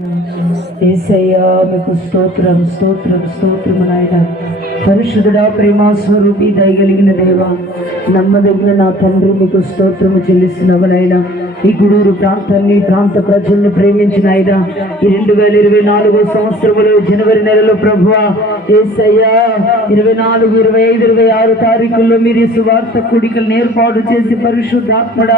యేసయ్యా మీకు స్తోత్రం స్తోత్రం స్తోత్రం నాయన. పరిశుద్ధుడా, ప్రేమ స్వరూపి, దయగలిగిన దేవ, నమ్మదగిన నా తండ్రి, మీకు స్తోత్రము చెల్లిస్తున్నాము నాయన. ఈ గుడూరు ప్రాంతాన్ని, ప్రాంత ప్రజలను ప్రేమించిన ఆయన ఈ 2024 సంవత్సరములో జనవరి నెలలో ప్రభువా యేసయ్యా 24, 25, 26 తారీఖుల్లో మీరు సువార్త కూడికలను ఏర్పాటు చేసి పరిశుద్ధాత్మడ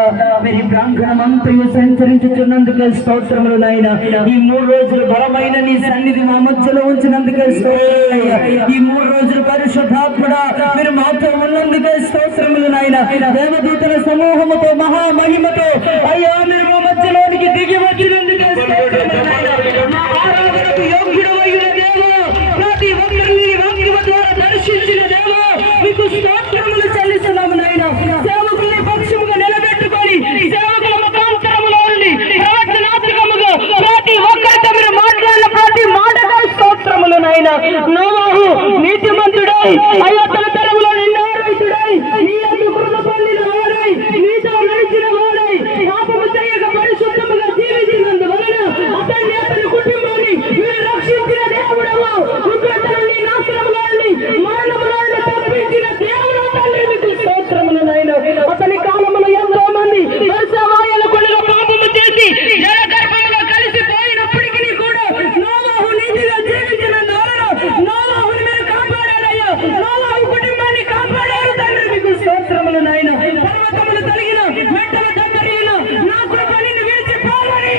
మీరు ప్రాంగణం అంతయు సంచరించుచున్నందుకే స్తోత్రములు నాయన. ఈ 3 రోజులు బలమైన నీ సన్నిధి మా మధ్యలో ఉంచినందుకే స్తోత్రమయ్యా. ఈ 3 రోజులు పరిశుద్ధాత్మడ మీరు మాతో ఉన్నందుకే స్తోత్రములు నాయన. దేవదూతల సమూహముతో మహామహిమతో అయ్యా మీరు మా మధ్యలోనికి దిగి వచ్చినందుకే స్తోత్రములు నాయన. మా ఆరాధనకు యోగ్యుడవైన దేవా, ప్రతి ఒక్కరిని వాక్యము ద్వారా దర్శించిన దేవా, మీకు స్తోత్రములు చెల్లిస్తున్నాము నాయన. సేవకుల్ని పక్షముగా నిలబెట్టుకొని సేవకుల ముఖాంతరములో నుండి ప్రవచనాత్మకముగా ప్రతి ఒక్కరితో మీరు మాట్లాడిన ప్రతి మాటకు స్తోత్రములు నాయన. నోవాహు నీతిమంతుడై అయ్యా తన తరములో నిండారైతుడై నీ యందు కృప పొందిన వాడై నీతో నడిచిన వాడై పాపము చేయక పరిశుద్ధముగా జీవించినందువలన అతన్ని అతని కుటుంబాన్ని మీరు రక్షించిన దేవుడవు. ఉగ్రతల నుండి, నాశనముల నుండి, మరణముల నుండి తప్పించిన దేవుడు తండ్రి, మీకు స్తోత్రములు నాయన. అతని కాలములో ఎంతో మంది వర్షమాయల కొడులో పాపము చేసి జలగర్భములో కలిసిపోయినప్పటికీ కూడా నోవాహు నీతిగా జీవించినందువలన నోవాహుని మీరు కాపాడారయ్యా. నోవాహు కుటుంబాన్ని కాపాడారు తండ్రి, మీకు స్తోత్రములు నాయన. పర్వతములు తొలగిన, మెట్టలు దద్దరిల్లిన, నా కృప నిన్ను విడిచిపోవని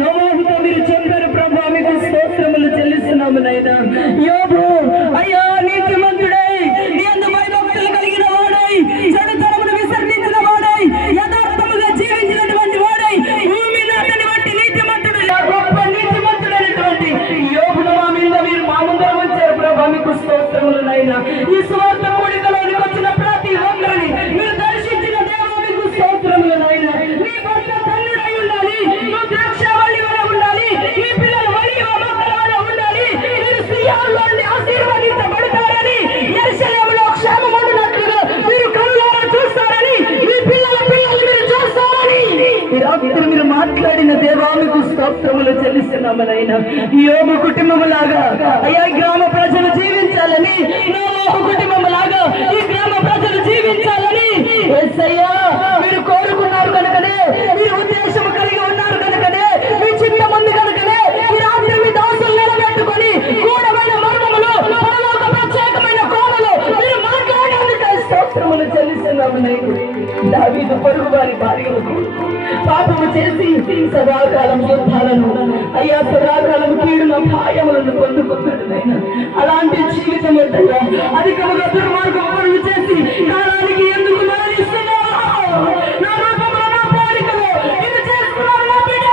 నోవాహుతో మీరు చెప్పారు ప్రభా, మీకు స్తోత్రములు చెల్లిస్తున్నాము నాయన. యోబు అయ్యా నీతిమంతుడై నీ యందు భయభక్తులు కలిగిన వాడై చెడుతనమును విసర్జించిన వాడై యథార్థముగా జీవించినటువంటి వాడై భూమిని అతని వంటి నీతిమంతుడు, గొప్ప నీతిమంతుడైనటువంటి యోబును మా మీద మీరు మా ముందర ఉంచారు ప్రభా, మీకు స్తోత్రములు నాయన. ఈ సువార్త కూడికలోనికి వచ్చిన ప్రతి ఒక్కరిని మీరు దర్శించిన దేవా, మీకు స్తోత్రములు నాయన. నీ భర్త ధన్యుడై ఉండాలి, నువ్వు ద్రాక్షావళి వలె ఉండాలి, మీ పిల్లలు ఒలీవ మొక్కల వలె ఉండాలి, మీరు సియోనులో నుండి ఆశీర్వదించబడతారని, యెరూషలేములో క్షేమముండునట్లుగా మీరు కనులారా చూస్తారని, మీ పిల్లల పిల్లలు మీరు చూస్తారని ఈ రాత్రి మీరు మాట్లాడిన దేవా, మీకు స్తోత్రములు చెల్లిస్తున్నాము నాయన. యోబు కుటుంబములాగా అయ్యా గ్రామ ప్రజలు జీవించాలని, నోవాహు కుటుంబములాగా ఈ గ్రామ ప్రజలు జీవించాలని యేసయ్యా మీరు కోరుకున్నారు కనుకనే, మీరు ఉద్దేశం కలిగి ఉన్నారు కనుకనే, మీ చిత్తం ఉంది కనుకనే ఈ రాత్రి మీ దాసులు నిలబెట్టుకొని గూఢమైన మర్మములు, పరలోక ప్రత్యేకమైన కోణలు మీరు మాట్లాడేందుకు స్తోత్రములు చెల్లిస్తున్నాము నాయన. దావీదు పొరుగు వారి భార్యలకు పాపము చేసి సదాకాలం యుద్ధాలను అయ్యా సదాకాలం కీడున భయములను పొందుకుంటాడు నాయన. అలాంటి జీవితం వద్దయ్యా అధికముగా దుర్మార్గములు చేసి కాలానికి ఎందుకు మరణిస్తున్నావా? నా రూపంలో, నా పోలికలో నిన్ను చేసుకున్నాను నా బిడ్డ.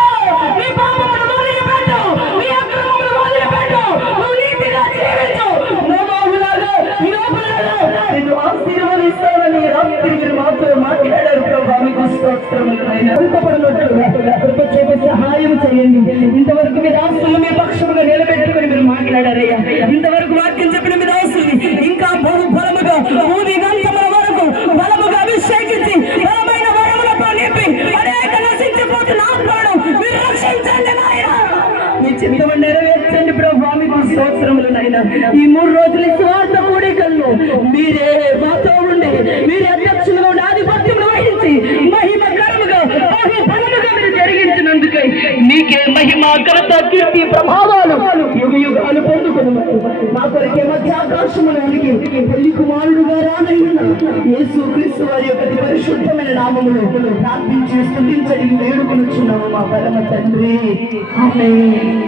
నీ పాపమును వదిలిపెట్టు, నీ అక్రమమును వదిలిపెట్టు, నువ్వు నీతిగా జీవించు. నోవాహులాగా, యోబులాగా నిన్ను ఆశీర్వదిస్తానని రాత్రి మీరు మాతో మాట్లాడారు ప్రభా, మీకు స్తోత్రములు నాయన. కృప చేపి సహాయం చేయండి. ఇంతవరకు మీ దాసులు మీ పక్షముగా నిలబెట్టుకుని మీరు మాట్లాడారయ్యా. ఇంతవరకు వాక్యం చెప్పిన మీ దాసుల్ని ఇంకా బలముగా భూదిగంతముల వరకు బలముగా అభిషేకించి బలమైన వరములతో నింపి అనేక నశించిపోతున్న ఆత్మలను మీరు రక్షించండి నాయన. మీ చిత్తము నెరవేర్చండి ప్రభా, మీకు స్తోత్రములు నాయన. ఈ 3 రోజుల స్వార్థ కూడికల్లో మీరే మాతో ఉండి, మీరే అధ్యక్షులుగా ఉండి ఆధిపత్యములు వహించి మహిమకరముగా బహుబలముగా మీరు జరిగించినందుకై మీకే మహిమ, ఘనత, కీర్తి, ప్రభావాలు యుగ యుగాలు పొందుకుని మా కొరకే మధ్య ఆకాశములోనికి పెళ్లి కుమారుడుగా రానయ్యున్న యేసు క్రీస్తు వారి యొక్క పరిశుద్ధమైన నామములో ప్రార్థించి స్తుతించడి వేడుకొనుచున్నాము మా పరమ తండ్రి. ఆమేన్.